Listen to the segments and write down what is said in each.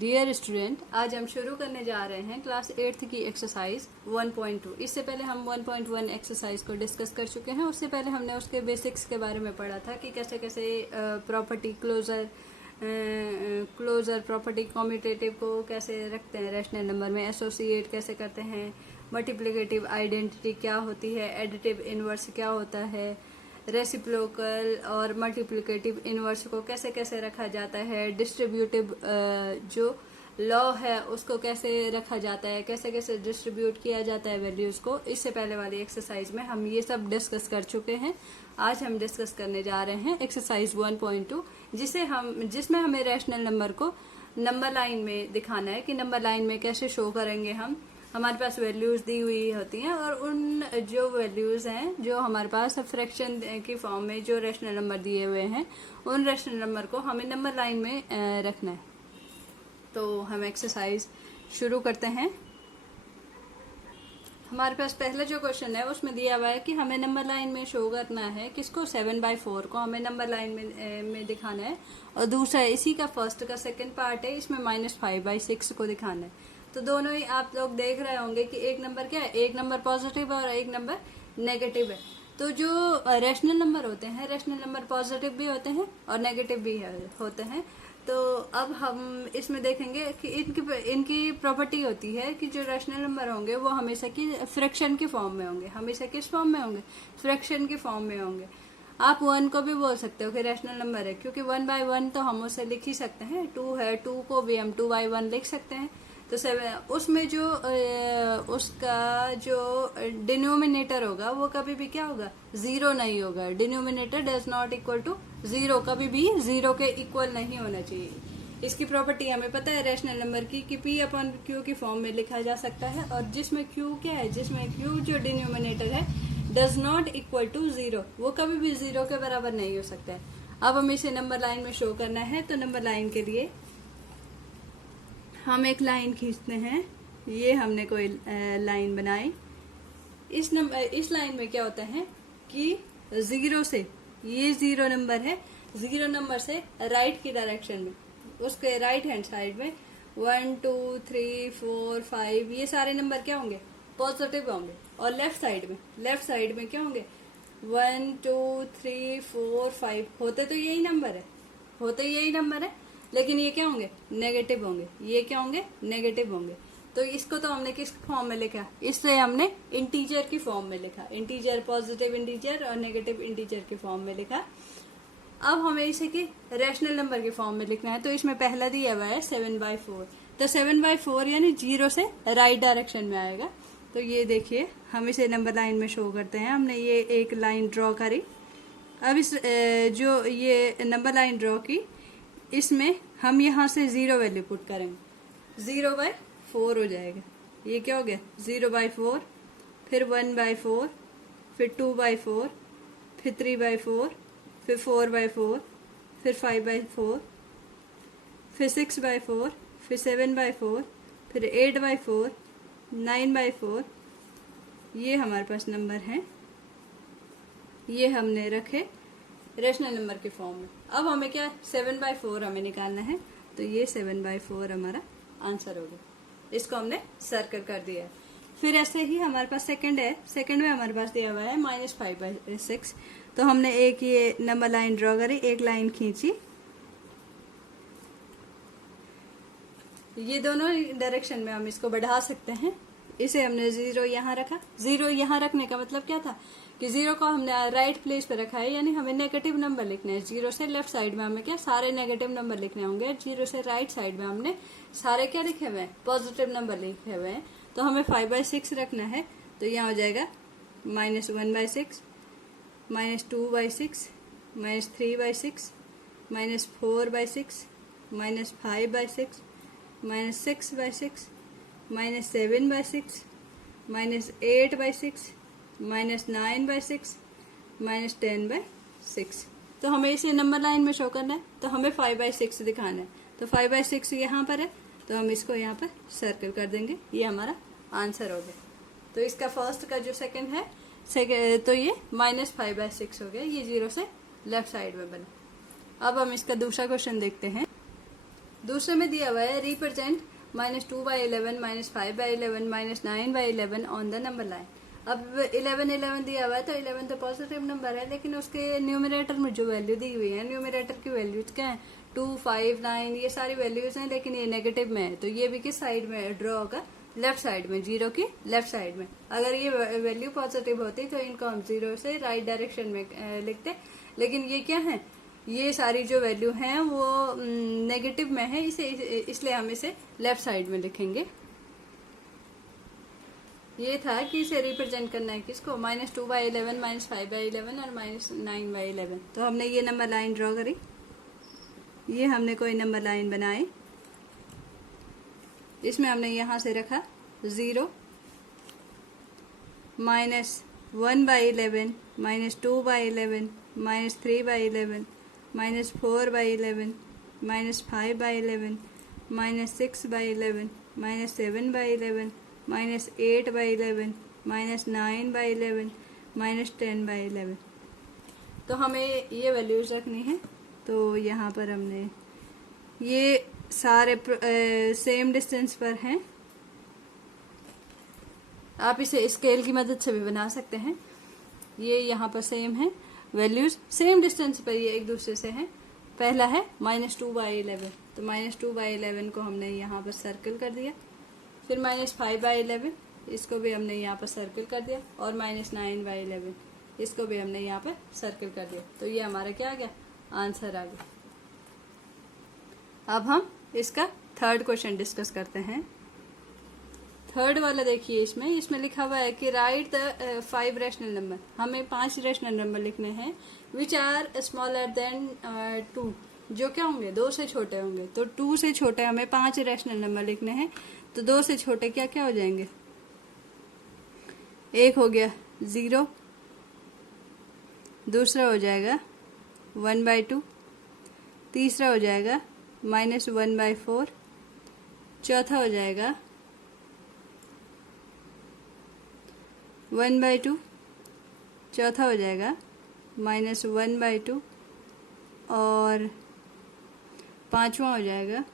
Dear student, आज हम शुरू करने जा रहे हैं क्लास 8th की एक्सरसाइज 1.2। इससे पहले हम 1.1 एक्सरसाइज को डिस्कस कर चुके हैं। उससे पहले हमने उसके बेसिक्स के बारे में पढ़ा था कि कैसे कैसे प्रॉपर्टी क्लोजर प्रॉपर्टी कम्यूटेटिव को कैसे रखते हैं रैशनल नंबर में, एसोसिएट कैसे करते हैं, मल्टीप्लिकेटिव आइडेंटिटी क्या होती है, एडिटिव इनवर्स क्या होता है, रेसिप्रोकल और मल्टीप्लिकेटिव इनवर्स को कैसे कैसे रखा जाता है, डिस्ट्रीब्यूटिव जो लॉ है उसको कैसे रखा जाता है, कैसे कैसे डिस्ट्रीब्यूट किया जाता है वैल्यूज को। इससे पहले वाली एक्सरसाइज में हम ये सब डिस्कस कर चुके हैं। आज हम डिस्कस करने जा रहे हैं एक्सरसाइज 1.2, जिसमें हमें रैशनल नंबर को नंबर लाइन में दिखाना है कि नंबर लाइन में कैसे शो करेंगे हम। हमारे पास वैल्यूज दी हुई होती हैं और उन जो वैल्यूज हैं जो हमारे पास फ्रैक्शन की फॉर्म में जो रैशनल नंबर दिए हुए हैं, उन रैशनल नंबर को हमें नंबर लाइन में रखना है। तो हम एक्सरसाइज शुरू करते हैं। हमारे पास पहला जो क्वेश्चन है उसमें दिया हुआ है कि हमें नंबर लाइन में शो करना है किसको, 7/4 को हमें नंबर लाइन में दिखाना है। और दूसरा इसी का फर्स्ट का सेकंड पार्ट है, इसमें -5/6 को दिखाना है। तो दोनों ही आप लोग देख रहे होंगे कि एक नंबर क्या है, एक नंबर पॉजिटिव है और एक नंबर नेगेटिव है। तो जो रैशनल नंबर होते हैं, रैशनल नंबर पॉजिटिव भी होते हैं और नेगेटिव भी होते हैं। तो अब हम इसमें देखेंगे कि इनकी प्रॉपर्टी होती है कि जो रैशनल नंबर होंगे वो हमेशा की फ्रैक्शन की फॉर्म में होंगे। हमेशा किस फॉर्म में होंगे? फ्रैक्शन की फॉर्म में होंगे। आप 1 को भी बोल सकते हो कि रैशनल नंबर है, क्योंकि 1/1 तो हम उसे लिख ही सकते हैं। 2 है, 2 को भी हम 2/1 लिख सकते हैं। तो उसमें जो उसका जो डिनोमिनेटर होगा वो कभी भी क्या होगा? 0 नहीं होगा। Denominator does not equal to 0, कभी भी 0 के इक्वल नहीं होना चाहिए। इसकी प्रॉपर्टी हमें पता है रैशनल नंबर की कि P/Q की फॉर्म में लिखा जा सकता है, और जिसमें Q क्या है, जिसमें Q जो डिनोमिनेटर है डज नॉट इक्वल टू 0, वो कभी भी 0 के बराबर नहीं हो सकता है। अब हमें इसे नंबर लाइन में शो करना है। तो नंबर लाइन के लिए हम एक लाइन खींचते हैं। ये हमने कोई लाइन बनाई। इस लाइन में क्या होता है कि 0 से, ये 0 नंबर है, 0 नंबर से राइट की डायरेक्शन में, उसके राइट हैंड साइड में 1 2 3 4 5 ये सारे नंबर क्या होंगे? पॉजिटिव होंगे। और लेफ्ट साइड में क्या होंगे? 1 2 3 4 5 होते तो यही नंबर है, लेकिन ये क्या होंगे? नेगेटिव होंगे। ये क्या होंगे? नेगेटिव होंगे। तो इसको तो हमने किस फॉर्म में लिखा? इससे हमने इंटीजर की फॉर्म में लिखा। इंटीजर, पॉजिटिव इंटीजर और नेगेटिव इंटीजर की फॉर्म में लिखा। अब हमें इसे की रैशनल नंबर की फॉर्म में लिखना है। तो इसमें पहला दिया हुआ है 7/4। तो 7/4 यानी 0 से राइट डायरेक्शन में आएगा। तो ये देखिए, हम इसे नंबर लाइन में शो करते हैं। हमने ये एक लाइन ड्रॉ करी। अब इस जो ये नंबर लाइन ड्रॉ की, इसमें हम यहाँ से 0 वैल्यू पुट करेंगे। 0/4 हो जाएगा। ये क्या हो गया? 0/4, फिर 1/4, फिर 2/4, फिर 3/4, फिर 4/4, फिर 5/4, फिर 6/4, फिर 7/4, फिर 8/4, 9/4। ये हमारे पास नंबर हैं, ये हमने रखे रैशनल नंबर के फॉर्म में। अब हमें क्या? 7/4 हमें निकालना है। तो ये 7/4 हमारा आंसर हो गया। इसको हमने सर्कल कर दिया है। फिर ऐसे ही हमारे पास सेकंड है। सेकंड में हमारे पास दिया हुआ है -5/6। तो हमने एक ये नंबर लाइन ड्रॉ करी, एक लाइन खींची। ये दोनों डायरेक्शन में हम इसको बढ़ा सकते हैं। इसे हमने 0 यहाँ रखा। 0 यहाँ रखने का मतलब क्या था कि 0 को हमने राइट प्लेस पे रखा है, यानी हमें नेगेटिव नंबर लिखने हैं। 0 से लेफ्ट साइड में हमें क्या? सारे नेगेटिव नंबर लिखने होंगे। 0 से राइट साइड में हमने सारे क्या लिखे हुए हैं? पॉजिटिव नंबर लिखे हुए हैं। तो हमें 5/6 रखना है। तो यहाँ हो जाएगा -1/6, -2/6, -3/6, -4/6, -5/6, -6/6, -7/6, -8/6, -9/6, -10/6। तो हमें इसे नंबर लाइन में शो करना है। तो हमें 5/6 दिखाना है। तो 5/6 यहाँ पर है, तो हम इसको यहाँ पर सर्कल कर देंगे। ये हमारा आंसर हो गया। तो इसका फर्स्ट का जो सेकंड है, तो ये -5/6 हो गया। ये 0 से लेफ्ट साइड में बना। अब हम इसका दूसरा क्वेश्चन देखते हैं। दूसरे में दिया हुआ है represent -2/11, -5/11, -9/11 on the number line. अब 11 दिया हुआ है तो 11 तो पॉजिटिव नंबर है, लेकिन उसके न्यूमरेटर में जो वैल्यू दी हुई है, न्यूमरेटर की वैल्यूज क्या है 2, 5, 9 ये सारी वैल्यूज हैं, लेकिन ये नेगेटिव में है। तो ये भी किस साइड में ड्रॉ होगा, लेफ्ट साइड में, जीरो की लेफ्ट साइड में। अगर ये वैल्यू पॉजिटिव होती तो इनको हम जीरो से राइट डायरेक्शन में लिखते, लेकिन ये क्या है, ये सारी जो वैल्यू हैं वो नेगेटिव में है, इसलिए हम इसे लेफ्ट साइड में लिखेंगे। ये था कि इसे रिप्रेजेंट करना है किसको, -2/11, -5/11 और -9/11। तो हमने ये नंबर लाइन ड्रॉ करी, ये हमने कोई नंबर लाइन बनाई, इसमें हमने यहां से रखा 0, -1/11, -2/11, -3/11, -4/11, -5/11, -6/11, -7/11, -8/11, -9/11, -10/11। तो हमें ये वैल्यूज रखनी है। तो यहाँ पर हमने ये सारे सेम डिस्टेंस पर हैं। आप इसे स्केल की मदद से भी बना सकते हैं। ये यहाँ पर सेम है, वैल्यूज सेम डिस्टेंस पर ये एक दूसरे से हैं। पहला है -2/11, तो -2/11 को हमने यहाँ पर सर्कल कर दिया। फिर -5/11, इसको भी हमने यहाँ पर सर्कल कर दिया, और -9/11 इसको भी हमने यहाँ पर सर्कल कर दिया। तो ये हमारा क्या आ गया, आंसर आ गया। अब हम इसका थर्ड क्वेश्चन डिस्कस करते हैं। थर्ड वाला देखिए, इसमें लिखा हुआ है कि राइट द 5 रैशनल नंबर। हमें 5 रैशनल नंबर लिखने हैं विच आर स्मॉलर देन 2, जो क्या होंगे 2 से छोटे होंगे। तो 2 से छोटे हमें 5 रैशनल नंबर लिखने हैं। तो 2 से छोटे क्या क्या हो जाएंगे, एक हो गया 0, दूसरा हो जाएगा 1/2, तीसरा हो जाएगा -1/4, चौथा हो जाएगा 1/2, चौथा हो जाएगा -1/2, और पांचवा हो जाएगा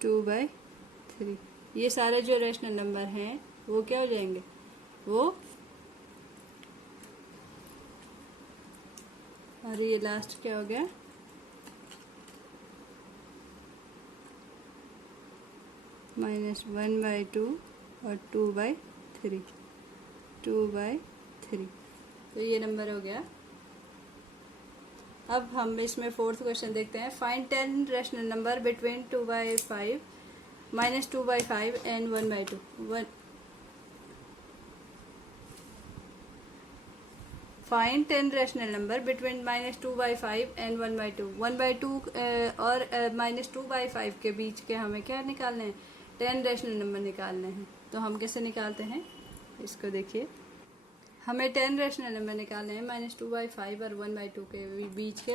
2/3। ये सारे जो रैशनल नंबर हैं वो क्या हो जाएंगे, वो, और ये लास्ट क्या हो गया, -1/2 और 2/3, 2/3। तो ये नंबर हो गया। अब हम इसमें फोर्थ क्वेश्चन देखते हैं। Find 10 rational number between 2/5, -2/5 and 1/2। Find 10 rational number between -2/5 and 1/2। 1/2 और -2/5 के बीच के हमें क्या निकालने हैं, 10 रैशनल नंबर निकालने हैं। तो हम कैसे निकालते हैं, इसको देखिए। हमें 10 रैशनल नंबर निकालने हैं, -2/5 और 1/2 के बीच के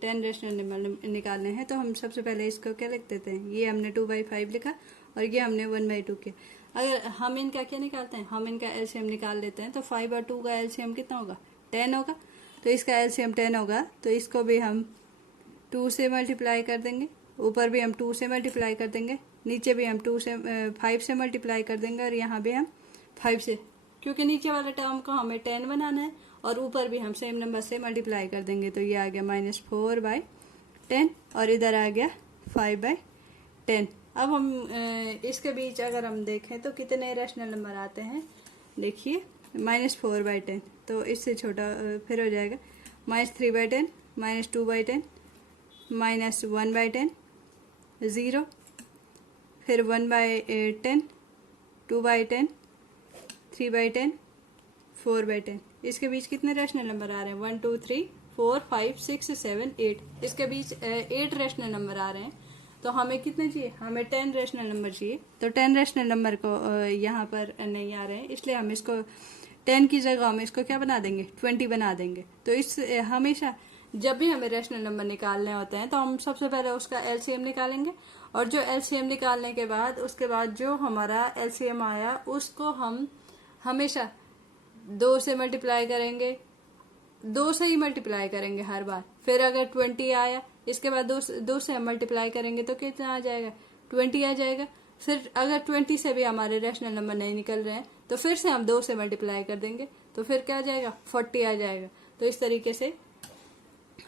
10 रैशनल नंबर निकालने हैं। तो हम सबसे पहले इसको क्या लिख देते हैं, ये हमने 2/5 लिखा और ये हमने 1/2 किया। अगर हम इनका क्या निकालते हैं, हम इनका एलसीएम निकाल लेते हैं। तो 5 और 2 का एलसीएम कितना होगा, 10 होगा। तो इसका एलसीएम 10 होगा, तो इसको भी हम 2 से मल्टीप्लाई कर देंगे, ऊपर भी हम 2 से मल्टीप्लाई कर देंगे, नीचे भी हम 5 से मल्टीप्लाई कर देंगे, और यहाँ भी हम 5 से, क्योंकि नीचे वाले टर्म को हमें 10 बनाना है, और ऊपर भी हम सेम नंबर से मल्टीप्लाई कर देंगे। तो ये आ गया -4/10, और इधर आ गया 5/10। अब हम इसके बीच अगर हम देखें तो कितने रैशनल नंबर आते हैं, देखिए -4/10, तो इससे छोटा फिर हो जाएगा -3/10, -2/10, -1/10, 0, फिर 1/10, 2/10, 3/10, 4/10। इसके बीच कितने रैशनल नंबर आ रहे हैं, 1 2 3 4 5 6 7 8। इसके बीच 8 रैशनल नंबर आ रहे हैं। तो हमें कितने चाहिए, हमें 10 रैशनल नंबर चाहिए। तो 10 रैशनल नंबर को यहाँ पर नहीं आ रहे हैं, इसलिए हम इसको 10 की जगह हम इसको क्या बना देंगे, 20 बना देंगे। तो इस हमेशा जब भी हमें रैशनल नंबर निकालने होते हैं तो हम सबसे पहले उसका एलसीएम निकालेंगे, और जो एलसीएम निकालने के बाद उसके बाद जो हमारा एलसीएम आया उसको हम हमेशा 2 से मल्टीप्लाई करेंगे, 2 से ही मल्टीप्लाई करेंगे हर बार। फिर अगर 20 आया, इसके बाद 2 से हम मल्टीप्लाई करेंगे तो कितना आ जाएगा, 20 आ जाएगा। फिर अगर 20 से भी हमारे रैशनल नंबर नहीं निकल रहे हैं तो फिर से हम 2 से मल्टीप्लाई कर देंगे, तो फिर क्या आ जाएगा, 40 आ जाएगा। तो इस तरीके से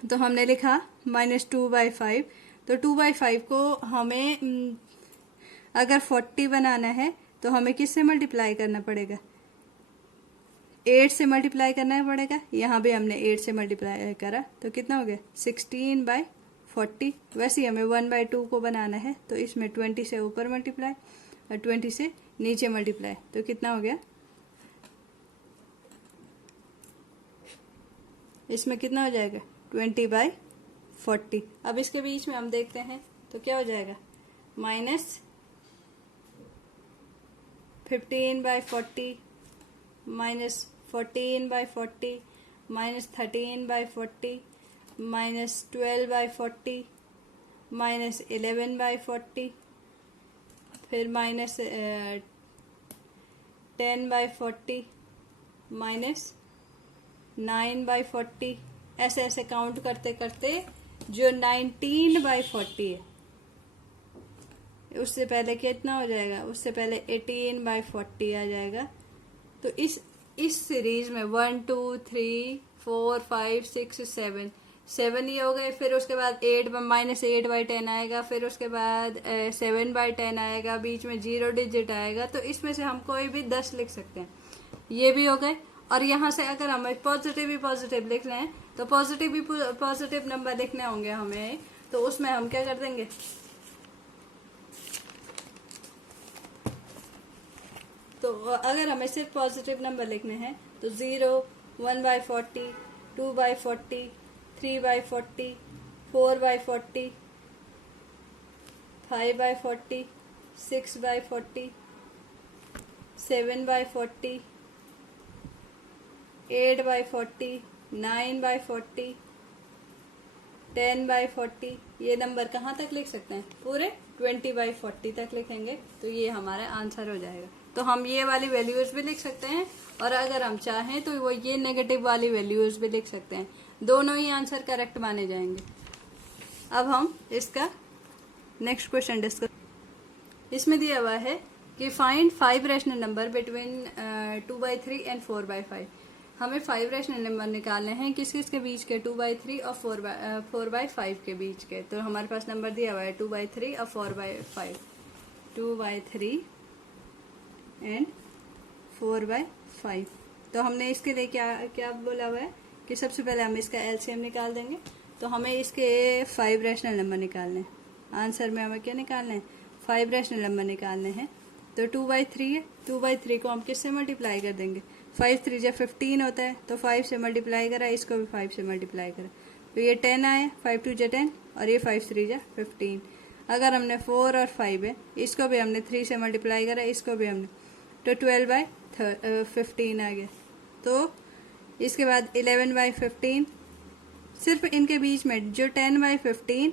तो हमने लिखा -2/5। तो 2/5 को हमें अगर 40 बनाना है तो हमें किससे मल्टीप्लाई करना पड़ेगा, 8 से मल्टीप्लाई करना पड़ेगा। यहाँ भी हमने 8 से मल्टीप्लाई करा तो कितना हो गया, 16/40। वैसे ही हमें 1/2 को बनाना है तो इसमें 20 से ऊपर मल्टीप्लाई और 20 से नीचे मल्टीप्लाई, तो कितना हो गया, इसमें कितना हो जाएगा, 20/40। अब इसके बीच में हम देखते हैं तो क्या हो जाएगा, -15/40 -14/40 -13/40 -12/40 -11/40 फिर -10/40 -9/40। ऐसे ऐसे काउंट करते करते जो 19/40 है उससे पहले कितना हो जाएगा, उससे पहले 18/40 आ जाएगा। तो इस सीरीज में 1 2 3 4 5 6 7 ये हो गए। फिर उसके बाद -8/10 आएगा, फिर उसके बाद 7/10 आएगा, बीच में 0 डिजिट आएगा। तो इसमें से हम कोई भी 10 लिख सकते हैं, ये भी हो गए। और यहाँ से अगर हम पॉजिटिव ही पॉजिटिव लिख लें तो पॉजिटिव नंबर लिखने होंगे हमें, तो उसमें हम क्या कर देंगे, तो अगर हमें सिर्फ पॉजिटिव नंबर लिखने हैं तो 0 1/40 2/40 3/40 4/40 5/40 6/40 7/40 8/40 9/40 10/40 ये नंबर कहाँ तक लिख सकते हैं, पूरे 20/40 तक लिखेंगे तो ये हमारा आंसर हो जाएगा। तो हम ये वाली वैल्यूज भी लिख सकते हैं और अगर हम चाहें तो वो ये नेगेटिव वाली वैल्यूज भी लिख सकते हैं, दोनों ही आंसर करेक्ट माने जाएंगे। अब हम इसका नेक्स्ट क्वेश्चन डिस्कस। इसमें दिया हुआ है कि find 5 rational number between 2/3 and 4/5। हमें 5 रैशनल नंबर निकालने हैं किस किस के बीच के, 2/3 और 4/5 के बीच के। तो हमारे पास नंबर दिया हुआ है 2/3 और 4/5, 2/3 एंड 4/5। तो हमने इसके लिए क्या क्या बोला हुआ है कि सबसे पहले हम इसका एलसीएम निकाल देंगे। तो हमें इसके 5 रैशनल नंबर निकालने हैं। आंसर में हमें क्या निकालना है, 5 रैशनल नंबर निकालने हैं। तो 2/3 है, 2/3 को हम किससे मल्टीप्लाई कर देंगे, 5 3 जा 15 होता है, तो 5 से मल्टीप्लाई करा, इसको भी 5 से मल्टीप्लाई करा, तो ये 10 आया, 5 2 जा 10 और ये 5 3 जा 15। अगर हमने 4 और 5 है, इसको भी हमने 3 से मल्टीप्लाई करा, इसको भी हमने, तो 12/15 आ गया। तो इसके बाद 11/15, सिर्फ इनके बीच में जो 10/15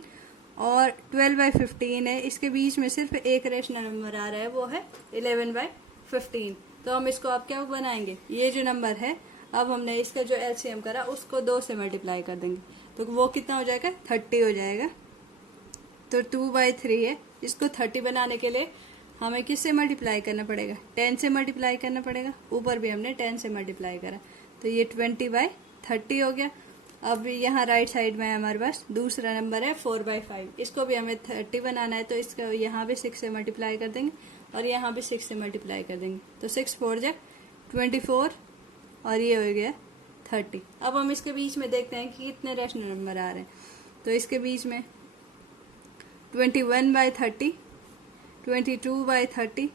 और 12/15 है, इसके बीच में सिर्फ एक रेशनल नंबर आ रहा है, वो है 11/15। तो हम इसको अब क्या बनाएंगे, ये जो नंबर है, अब हमने इसका जो एलसीएम करा उसको 2 से मल्टीप्लाई कर देंगे, तो वो कितना हो जाएगा, 30 हो जाएगा। तो 2/3 है, इसको 30 बनाने के लिए हमें किससे मल्टीप्लाई करना पड़ेगा, 10 से मल्टीप्लाई करना पड़ेगा। ऊपर भी हमने 10 से मल्टीप्लाई करा, तो ये 20/30 हो गया। अब यहाँ राइट साइड में हमारे पास दूसरा नंबर है 4/5, इसको भी हमें 30 बनाना है, तो इसको यहाँ भी 6 से मल्टीप्लाई कर देंगे और यहाँ भी 6 से मल्टीप्लाई कर देंगे, तो 6 4 जा 24 और ये हो गया 30। अब हम इसके बीच में देखते हैं कि कितने रैशनल नंबर आ रहे हैं। तो इसके बीच में 21/30 22/30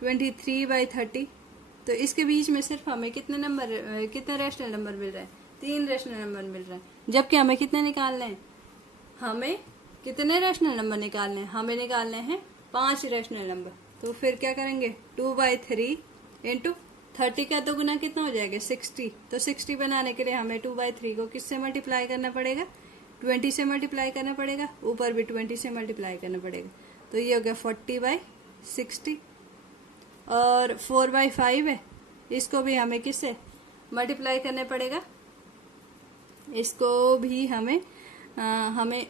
23/30। तो इसके बीच में सिर्फ हमें कितने रैशनल नंबर मिल रहे हैं, 3 रैशनल नंबर मिल रहे हैं। जबकि हमें कितने निकालने हैं, हमें कितने रैशनल नंबर निकालने हैं, हमें निकालने हैं 5 रैशनल नंबर। तो फिर क्या करेंगे, 2/3 इंटू 30 का 2 गुना कितना हो जाएगा, 60। तो 60 बनाने के लिए हमें 2/3 को किससे मल्टीप्लाई करना पड़ेगा, 20 से मल्टीप्लाई करना पड़ेगा, ऊपर भी 20 से मल्टीप्लाई करना पड़ेगा। तो ये हो गया 40/60। और 4/5 है, इसको भी हमें किससे मल्टीप्लाई करना पड़ेगा, इसको भी हमें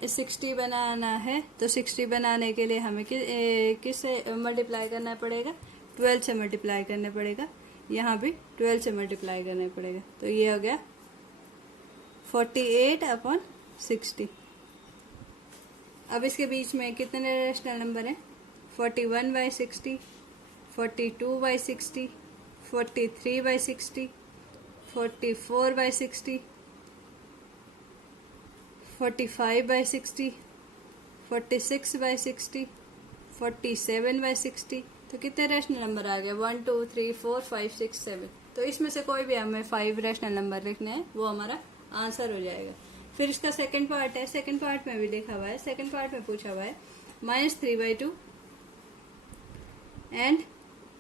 60 बनाना है। तो 60 बनाने के लिए हमें किससे मल्टीप्लाई करना पड़ेगा? 12 से मल्टीप्लाई करना पड़ेगा। यहाँ भी 12 से मल्टीप्लाई करना पड़ेगा। तो ये हो गया 48/60। अब इसके बीच में कितने रेशनल नंबर हैं? 41/60, 42/60, 43/60, 44/60, 45/60, 46/60, 47/60। तो कितने रैशनल नंबर आ गए? 1 2 3 4 5 6 7। तो इसमें से कोई भी हमें 5 रैशनल नंबर लिखने हैं, वो हमारा आंसर हो जाएगा। फिर इसका सेकंड पार्ट है। सेकंड पार्ट में भी लिखा हुआ है, सेकंड पार्ट में पूछा हुआ है -3/2 एंड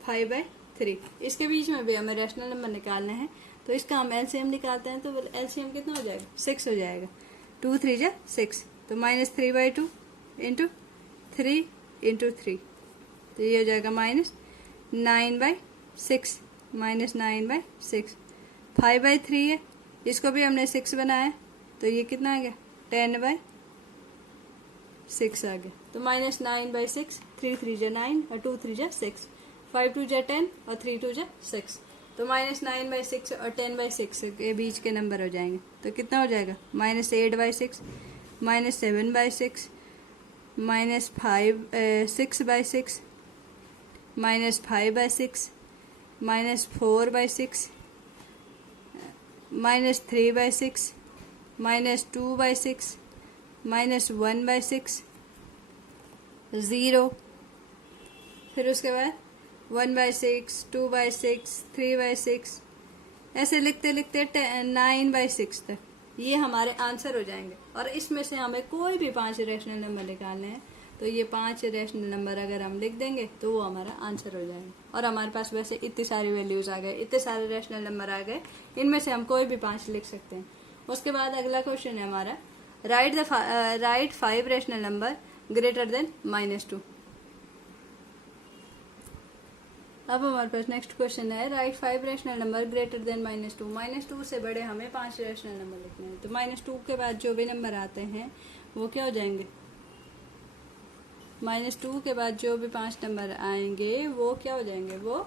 5/3। इसके बीच में भी हमें रैशनल नंबर निकालने हैं। तो इसका हम एलसीएम निकालते हैं। तो एलसीएम कितना हो जाएगा? 6 हो जाएगा। 2 3 जा 6। तो -3/2 इंटू 3 इंटू 3। तो ये हो जाएगा -9/6, -9/6। 5/3 है, इसको भी हमने 6 बनाया। तो ये कितना आ गया? 10/6 आ गया। तो -9/6, 3 3 जा 9 और 2 3 जा 6, 5 2 जा 10 और 3 2 जा 6। तो -9/6 और 10/6 के बीच के नंबर हो जाएंगे। तो कितना हो जाएगा? -8/6, -7/6, -6/6, -5/6, -4/6, -3/6, -2/6, -1/6, 0। फिर उसके बाद 1/6, 2/6, 3/6, ऐसे लिखते लिखते 9/6 तक ये हमारे आंसर हो जाएंगे। और इसमें से हमें कोई भी 5 रैशनल नंबर निकालने हैं। तो ये 5 रैशनल नंबर अगर हम लिख देंगे तो वो हमारा आंसर हो जाएगा। और हमारे पास वैसे इतनी सारी वैल्यूज आ गए, इतने सारे रैशनल नंबर आ गए, इनमें से हम कोई भी 5 लिख सकते हैं। उसके बाद अगला क्वेश्चन है हमारा, right 5 rational number greater than -2। अब हमारे पास नेक्स्ट क्वेश्चन है, right 5 rational number greater than -2। -2 से बड़े हमें 5 रैशनल नंबर लिखने हैं। तो -2 के बाद जो भी नंबर आते हैं वो क्या हो जाएंगे? -2 के बाद जो भी 5 नंबर आएंगे वो क्या हो जाएंगे? वो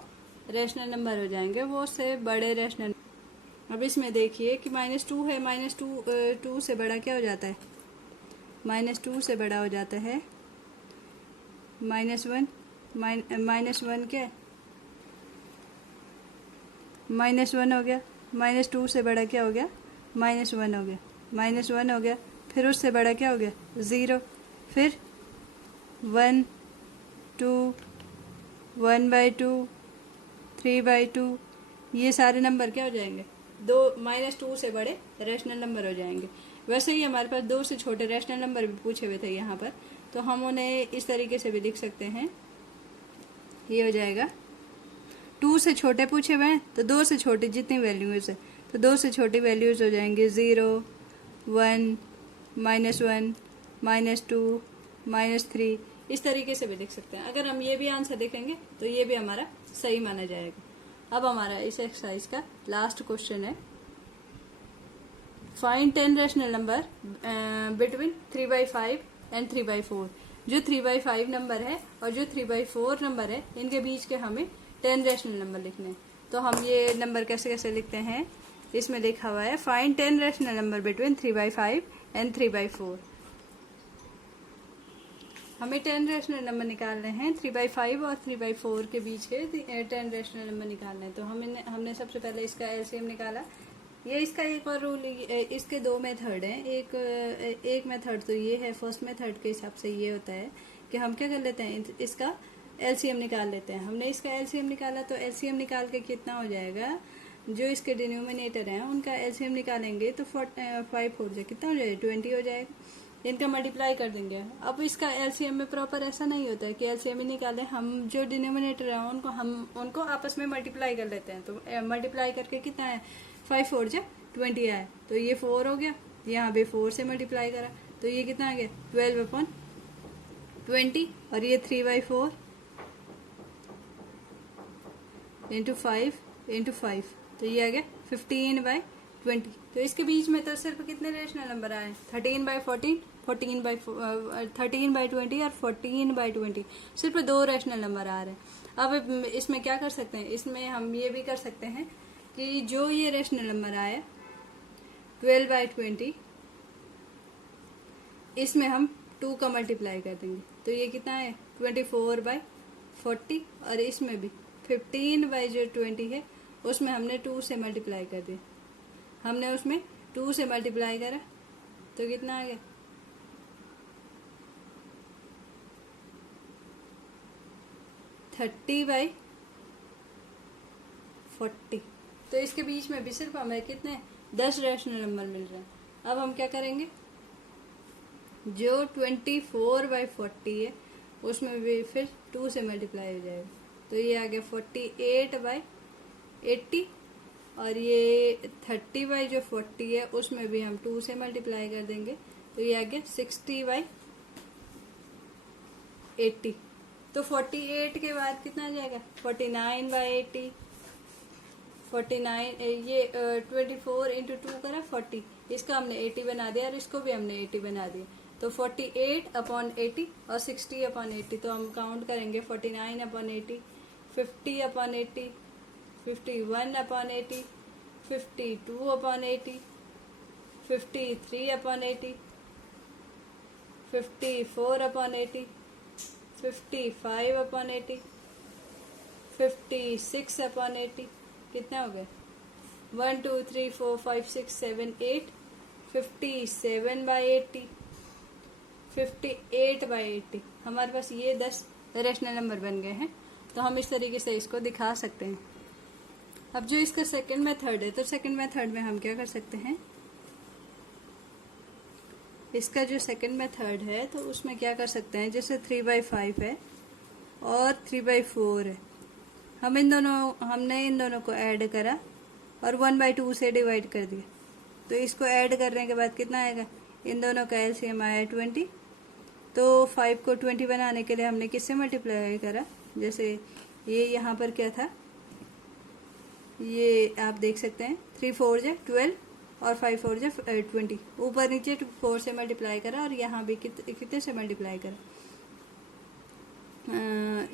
रैशनल नंबर हो जाएंगे, वो से बड़े रैशनल। अब इसमें देखिए कि -2 है, -2 से बड़ा क्या हो जाता है? -2 से बड़ा हो जाता है -1, -1 क्या है? -1 हो गया। -2 से बड़ा क्या हो गया? -1 हो गया। -1 हो गया। फिर उससे बड़ा क्या हो गया? 0। फिर 1 2 1/2 3/2। ये सारे नंबर क्या हो जाएंगे? -2 से बड़े रैशनल नंबर हो जाएंगे। वैसे ही हमारे पास 2 से छोटे रैशनल नंबर भी पूछे हुए थे यहाँ पर। तो हम उन्हें इस तरीके से भी लिख सकते हैं। ये हो जाएगा 2 से छोटे पूछे हुए हैं तो 2 से छोटी जितनी वैल्यूज है, तो 2 से छोटी वैल्यूज हो जाएंगे 0 1 -1 -2 -3। इस तरीके से भी लिख सकते हैं। अगर हम ये भी आंसर देखेंगे तो ये भी हमारा सही माना जाएगा। अब हमारा इस एक्सरसाइज का लास्ट क्वेश्चन है, find 10 rational number between 3/5 and 3/4। जो 3/5 नंबर है और जो 3/4 नंबर है, इनके बीच के हमें 10 रैशनल नंबर लिखने हैं। तो हम ये नंबर कैसे कैसे लिखते हैं? इसमें लिखा हुआ है find 10 rational number between 3/5 and 3/4। हमें 10 रैशनल नंबर निकालने हैं। 3/5 और 3/4 के बीच के 10 रैशनल नंबर निकालने हैं। तो हमने सबसे पहले इसका एलसीएम निकाला। ये इसका एक और रूल, इसके 2 मेथड हैं। एक मेथड तो ये है, फर्स्ट मेथड के हिसाब से ये होता है कि हम क्या कर लेते हैं, इसका एलसीएम निकाल लेते हैं। हमने इसका एलसीएम निकाला तो एलसीएम निकाल के कितना हो जाएगा? जो इसके डिनोमिनेटर हैं उनका एलसीएम निकालेंगे तो 5 4 जा कितना हो जाएगा? 20 हो जाएगा। इनका मल्टीप्लाई कर देंगे। अब इसका एलसीएम में प्रॉपर ऐसा नहीं होता है कि एलसीएम ही निकालें, हम जो डिनोमिनेटर है उनको आपस में मल्टीप्लाई कर लेते हैं। तो मल्टीप्लाई करके कितना है? 5 4 जा 20 आया। तो ये 4 हो गया, यहाँ भी 4 से मल्टीप्लाई करा तो ये कितना आ गया? 12/20। और ये 3/4 इंटू 5 इंटू 5, तो ये आ गया 15/20। 20। तो इसके बीच में तो सिर्फ कितने रेशनल नंबर आए? 13/14, 13/20 और 14/20। सिर्फ 2 रेशनल नंबर आ रहे हैं। अब इसमें क्या कर सकते हैं? इसमें हम ये भी कर सकते हैं कि जो ये रेशनल नंबर आया 12/20, इसमें हम 2 का मल्टीप्लाई कर देंगे। तो ये कितना है? 24/40। और इसमें भी 15/20 है, उसमें हमने 2 से मल्टीप्लाई कर दिया। हमने उसमें 2 से मल्टीप्लाई करा तो कितना आ गया? 30/40। तो इसके बीच में भी सिर्फ हमें कितने 10 रेशनल नंबर मिल रहे हैं। अब हम क्या करेंगे? जो 24/40 है उसमें भी फिर 2 से मल्टीप्लाई हो जाएगा। तो ये आ गया 48/80। और ये 30/40 है उसमें भी हम 2 से मल्टीप्लाई कर देंगे। तो ये आ गया 60/80। तो 48 के बाद कितना आ जाएगा? 49/80। 49 ये 24 इंटू 2 करा 40। इसका हमने 80 बना दिया और इसको भी हमने 80 बना दिया। तो 48/80 और 60/80। तो हम काउंट करेंगे 49/80, 50/80, 51/80, 52/80, 53/80, 54/80, 55/80, 56/80। कितना हो गया? 1 2 3 4 5 6 7 8, 57/80, 58/80। हमारे पास ये 10 रेशनल नंबर बन गए हैं। तो हम इस तरीके से इसको दिखा सकते हैं। अब जो इसका सेकंड मेथड है, तो सेकंड मेथड में हम क्या कर सकते हैं? इसका जो सेकंड मेथड है तो उसमें क्या कर सकते हैं? जैसे 3/5 है और 3/4 है, हमने इन दोनों को ऐड करा और 1/2 से डिवाइड कर दिया। तो इसको ऐड करने के बाद कितना आएगा? इन दोनों का एलसीएम आया 20। तो 5 को 20 बनाने के लिए हमने किससे मल्टीप्लाई करा? जैसे ये यहाँ पर क्या था, ये आप देख सकते हैं 3 4 जा 12 और 5 4 जा 20। ऊपर नीचे 4 से मल्टीप्लाई करा और यहाँ भी कितने से मल्टीप्लाई करा?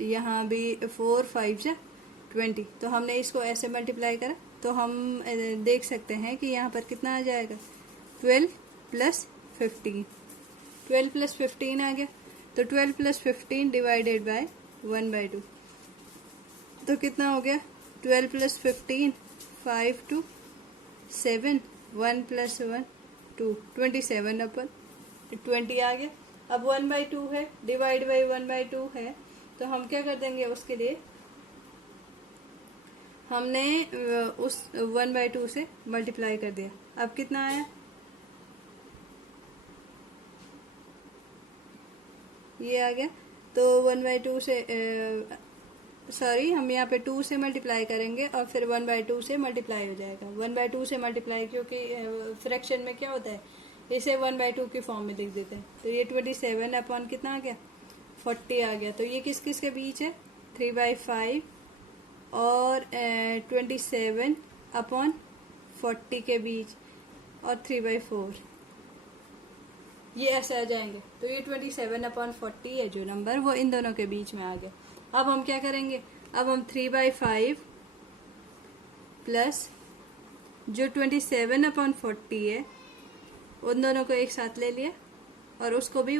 यहाँ भी 4 5 जा 20। तो हमने इसको ऐसे मल्टीप्लाई करा तो हम देख सकते हैं कि यहाँ पर कितना आ जाएगा? 12 + 15। 12 + 15 आ गया। तो 12 + 15 डिवाइडेड बाय 1/2। तो कितना हो गया? 12 + 15 5 2 7, 1 + 1 2, 27/20 आ गया। अब 1/2 है, डिवाइड बाई 1/2 है, तो हम क्या कर देंगे? उसके लिए हमने उस 1/2 से मल्टीप्लाई कर दिया। अब कितना आया? ये आ गया। तो 1/2 से सॉरी, हम यहाँ पे 2 से मल्टीप्लाई करेंगे और फिर 1/2 से मल्टीप्लाई हो जाएगा। 1/2 से मल्टीप्लाई, क्योंकि फ्रैक्शन में क्या होता है, इसे 1/2 की फॉर्म में लिख देते हैं। तो ये 27 अपॉन कितना आ गया? 40 आ गया। तो ये किस किस के बीच है? 3/5 और 27/40 के बीच और 3/4। ये ऐसे आ जाएंगे। तो ये 27/40 है जो नंबर, वो इन दोनों के बीच में आ गया। अब हम क्या करेंगे? अब हम 3/5 प्लस जो 27/40 है उन दोनों को एक साथ ले लिया और उसको भी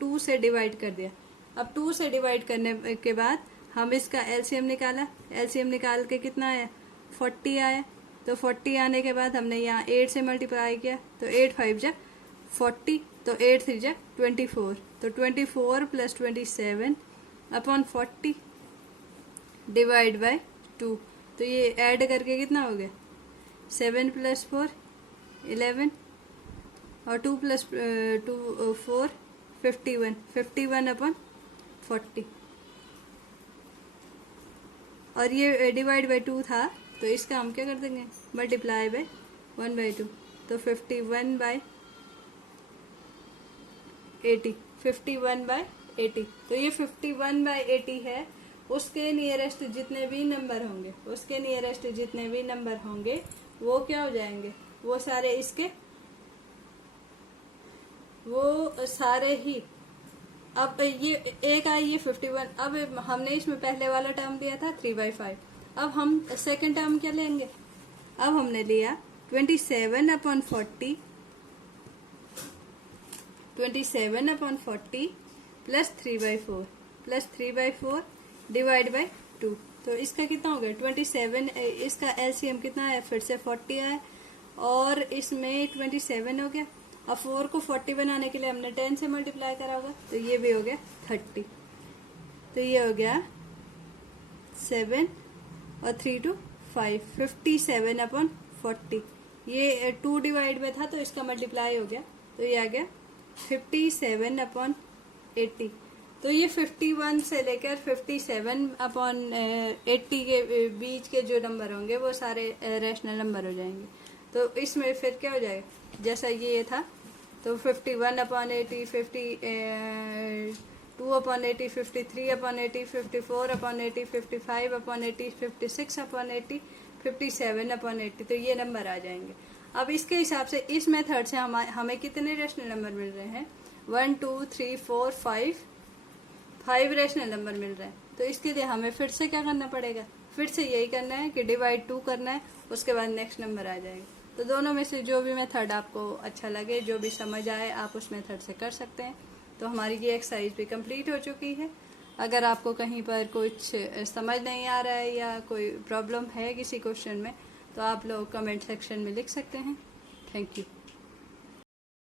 2 से डिवाइड कर दिया। अब 2 से डिवाइड करने के बाद हम इसका एलसीएम निकाला। एलसीएम निकाल के कितना आया? 40 आया। तो 40 आने के बाद हमने यहाँ 8 से मल्टीप्लाई किया। तो 8 5 जा 40, तो 8 3 जा 24। तो 24 + 27/40 डिवाइड बाय 2। तो ये ऐड करके कितना हो गया? 7 + 4 11 और 2 + 2 4 51, 51/40। और ये डिवाइड बाय 2 था, तो इसका हम क्या कर देंगे? Multiply by 1/2। तो 51/80, 51/80। तो ये 51/80 है। उसके नियरेस्ट जितने भी नंबर होंगे वो क्या हो जाएंगे? वो सारे इसके, वो सारे ही। अब ये एक आई ये 51, अब हमने इसमें पहले वाला टर्म लिया था 3/5, अब हम सेकंड टर्म क्या लेंगे, अब हमने लिया 27/40, 27/40 प्लस 3/4 प्लस 3/4 डिवाइड बाई 2। तो इसका कितना हो गया 27, इसका एलसीएम कितना है, फिर से 40 आया और इसमें 27 हो गया। अब 4 को 40 बनाने के लिए हमने 10 से मल्टीप्लाई करा होगा, तो ये भी हो गया 30। तो ये हो गया 7 और 3 to 5, 57/40। ये 2 डिवाइड में था तो इसका मल्टीप्लाई हो गया, तो ये आ गया 57/80। तो ये 51 से लेकर 57/80 के बीच के जो नंबर होंगे वो सारे रैशनल नंबर हो जाएंगे। तो इसमें फिर क्या हो जाएगा, जैसा ये था तो 51/80, 52/80, 53/80, 54/80, 55/80, 56/80, 57/80, तो ये नंबर आ जाएंगे। अब इसके हिसाब से इस मेथड से हमें कितने रैशनल नंबर मिल रहे हैं, 1 2 3 4 5 रैशनल नंबर मिल रहे हैं। तो इसके लिए हमें फिर से क्या करना पड़ेगा, फिर से यही करना है कि डिवाइड 2 करना है, उसके बाद नेक्स्ट नंबर आ जाएगा। तो दोनों में से जो भी मेथड आपको अच्छा लगे, जो भी समझ आए, आप उस मेथड से कर सकते हैं। तो हमारी ये एक्सरसाइज भी कंप्लीट हो चुकी है। अगर आपको कहीं पर कुछ समझ नहीं आ रहा है या कोई प्रॉब्लम है किसी क्वेश्चन में, तो आप लोग कमेंट सेक्शन में लिख सकते हैं। Thank you.